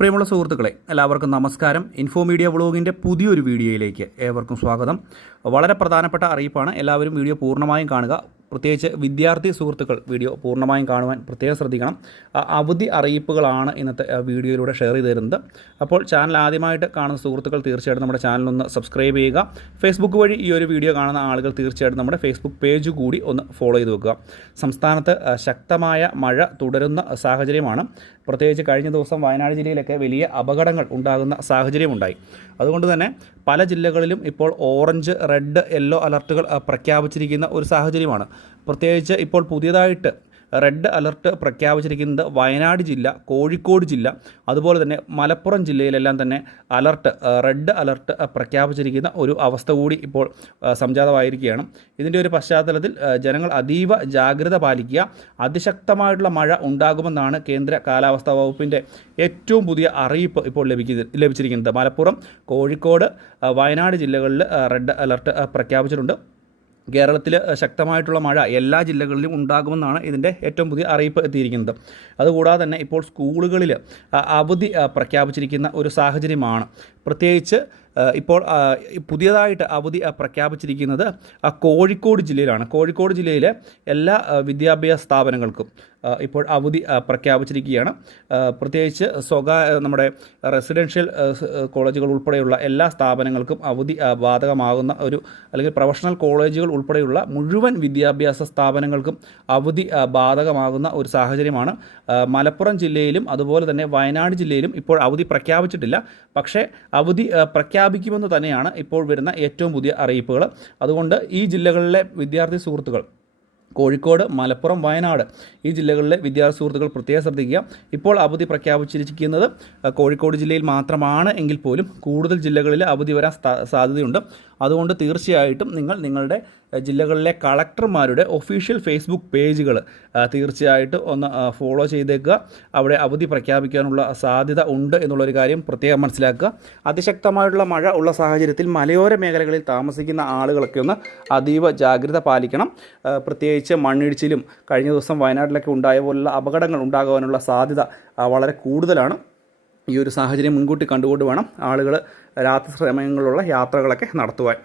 പ്രിയമുള്ള സുഹൃത്തുക്കളെ, എല്ലാവർക്കും നമസ്കാരം. ഇൻഫോ മീഡിയ വ്ളോഗിൻ്റെ പുതിയൊരു വീഡിയോയിലേക്ക് ഏവർക്കും സ്വാഗതം. വളരെ പ്രധാനപ്പെട്ട അറിയിപ്പാണ്. എല്ലാവരും വീഡിയോ പൂർണ്ണമായും കാണുക. പ്രത്യേകിച്ച് വിദ്യാർത്ഥി സുഹൃത്തുക്കൾ വീഡിയോ പൂർണ്ണമായും കാണുവാൻ പ്രത്യേകം ശ്രദ്ധിക്കണം. അവധി അറിയിപ്പുകളാണ് ഇന്നത്തെ വീഡിയോയിലൂടെ ഷെയർ ചെയ്ത് തരുന്നത്. അപ്പോൾ ചാനൽ ആദ്യമായിട്ട് കാണുന്ന സുഹൃത്തുക്കൾ തീർച്ചയായിട്ടും നമ്മുടെ ചാനലൊന്ന് സബ്സ്ക്രൈബ് ചെയ്യുക. ഫേസ്ബുക്ക് വഴി ഈ ഒരു വീഡിയോ കാണുന്ന ആളുകൾ തീർച്ചയായിട്ടും നമ്മുടെ ഫേസ്ബുക്ക് പേജ് കൂടി ഒന്ന് ഫോളോ ചെയ്ത് വെക്കുക. സംസ്ഥാനത്ത് ശക്തമായ മഴ തുടരുന്ന സാഹചര്യമാണ്. പ്രത്യേകിച്ച് കഴിഞ്ഞ ദിവസം വയനാട് ജില്ലയിലൊക്കെ വലിയ അപകടങ്ങൾ ഉണ്ടാകുന്ന സാഹചര്യമുണ്ടായി. അതുകൊണ്ട് തന്നെ പല ജില്ലകളിലും ഇപ്പോൾ ഓറഞ്ച്, റെഡ്, യെല്ലോ അലർട്ടുകൾ പ്രഖ്യാപിച്ചിരിക്കുന്ന ഒരു സാഹചര്യമാണ്. പ്രത്യേകിച്ച് ഇപ്പോൾ പുതിയതായിട്ട് റെഡ് അലർട്ട് പ്രഖ്യാപിച്ചിരിക്കുന്നത് വയനാട് ജില്ല, കോഴിക്കോട് ജില്ല, അതുപോലെ തന്നെ മലപ്പുറം ജില്ലയിലെല്ലാം തന്നെ റെഡ് അലർട്ട് പ്രഖ്യാപിച്ചിരിക്കുന്ന ഒരു അവസ്ഥ കൂടി ഇപ്പോൾ സംജാതമായിരിക്കുകയാണ്. ഇതിൻ്റെ ഒരു പശ്ചാത്തലത്തിൽ ജനങ്ങൾ അതീവ ജാഗ്രത പാലിക്കുക. അതിശക്തമായിട്ടുള്ള മഴ ഉണ്ടാകുമെന്നാണ് കേന്ദ്ര കാലാവസ്ഥാ വകുപ്പിൻ്റെ ഏറ്റവും പുതിയ അറിയിപ്പ് ഇപ്പോൾ ലഭിച്ചിരിക്കുന്നത്. മലപ്പുറം, കോഴിക്കോട്, വയനാട് ജില്ലകളിൽ റെഡ് അലർട്ട് പ്രഖ്യാപിച്ചിട്ടുണ്ട്. കേരളത്തിൽ ശക്തമായിട്ടുള്ള മഴ എല്ലാ ജില്ലകളിലും ഉണ്ടാകുമെന്നാണ് ഇതിൻ്റെ ഏറ്റവും പുതിയ അറിയിപ്പ് എത്തിയിരിക്കുന്നത്. അതുകൂടാതെ തന്നെ ഇപ്പോൾ സ്കൂളുകളിൽ അവധി പ്രഖ്യാപിച്ചിരിക്കുന്ന ഒരു സാഹചര്യമാണ്. പ്രത്യേകിച്ച് ഇപ്പോൾ പുതിയതായിട്ട് അവധി പ്രഖ്യാപിച്ചിരിക്കുന്നത് കോഴിക്കോട് ജില്ലയിലാണ്. കോഴിക്കോട് ജില്ലയിലെ എല്ലാ വിദ്യാഭ്യാസ സ്ഥാപനങ്ങൾക്കും ഇപ്പോൾ അവധി പ്രഖ്യാപിച്ചിരിക്കുകയാണ്. പ്രത്യേകിച്ച് നമ്മുടെ റെസിഡൻഷ്യൽ കോളേജുകൾ ഉൾപ്പെടെയുള്ള എല്ലാ സ്ഥാപനങ്ങൾക്കും അവധി ബാധകമാകുന്ന അല്ലെങ്കിൽ പ്രൊഫഷണൽ കോളേജുകൾ ഉൾപ്പെടെയുള്ള മുഴുവൻ വിദ്യാഭ്യാസ സ്ഥാപനങ്ങൾക്കും അവധി ബാധകമാകുന്ന ഒരു സാഹചര്യമാണ്. മലപ്പുറം ജില്ലയിലും അതുപോലെ തന്നെ വയനാട് ജില്ലയിലും ഇപ്പോൾ അവധി പ്രഖ്യാപിച്ചിട്ടില്ല. പക്ഷേ അവധി പ്രഖ്യാപിക്കുമെന്ന് തന്നെയാണ് ഇപ്പോൾ വരുന്ന ഏറ്റവും പുതിയ അറിയിപ്പുകൾ. അതുകൊണ്ട് ഈ ജില്ലകളിലെ വിദ്യാർത്ഥി സുഹൃത്തുക്കൾ, കോഴിക്കോട്, മലപ്പുറം, വയനാട് ഈ ജില്ലകളിലെ വിദ്യാർത്ഥി സുഹൃത്തുക്കൾ പ്രത്യേകം ശ്രദ്ധിക്കുക. ഇപ്പോൾ അവധി പ്രഖ്യാപിച്ചിരിക്കുന്നത് കോഴിക്കോട് ജില്ലയിൽ മാത്രമാണ് എങ്കിൽ പോലും കൂടുതൽ ജില്ലകളിൽ അവധി വരാൻ സാധ്യതയുണ്ട്. അതുകൊണ്ട് തീർച്ചയായിട്ടും നിങ്ങളുടെ ജില്ലകളിലെ കളക്ടർമാരുടെ ഒഫീഷ്യൽ ഫേസ്ബുക്ക് പേജുകൾ തീർച്ചയായിട്ടും ഒന്ന് ഫോളോ ചെയ്തേക്കുക. അവിടെ അവധി പ്രഖ്യാപിക്കാനുള്ള സാധ്യത ഉണ്ട് എന്നുള്ളൊരു കാര്യം പ്രത്യേകം മനസ്സിലാക്കുക. അതിശക്തമായിട്ടുള്ള മഴ ഉള്ള സാഹചര്യത്തിൽ മലയോര മേഖലകളിൽ താമസിക്കുന്ന ആളുകളൊക്കെ ഒന്ന് അതീവ ജാഗ്രത പാലിക്കണം. പ്രത്യേകിച്ച് മണ്ണിടിച്ചിലും കഴിഞ്ഞ ദിവസം വയനാട്ടിലൊക്കെ ഉണ്ടായ പോലുള്ള അപകടങ്ങൾ ഉണ്ടാകാനുള്ള സാധ്യത വളരെ കൂടുതലാണ്. ഈ ഒരു സാഹചര്യം മുൻകൂട്ടി കണ്ടുകൊണ്ട് വേണം ആളുകൾ രാത്രി സമയങ്ങളിലുള്ള യാത്രകളൊക്കെ നടത്തുവാൻ.